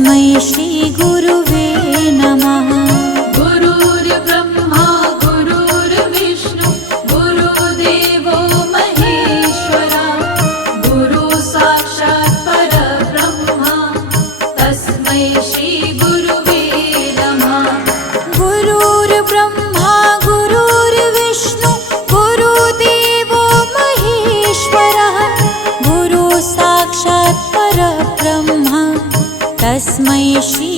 तस्मै श्री गुरुवे नमः। गुरुर्ब्रह्मा गुरुर्विष्णु गुरुदेवो महेश्वरा गुरु साक्षात् परब्रह्मा तस्मै श्री गुरुवे नमः। गुरुर्ब्रह्मा गुरुर्विष्णु गुरुदेवो महेश्वरः गुरु साक्षात् परब्रह्मा तस्मै श्री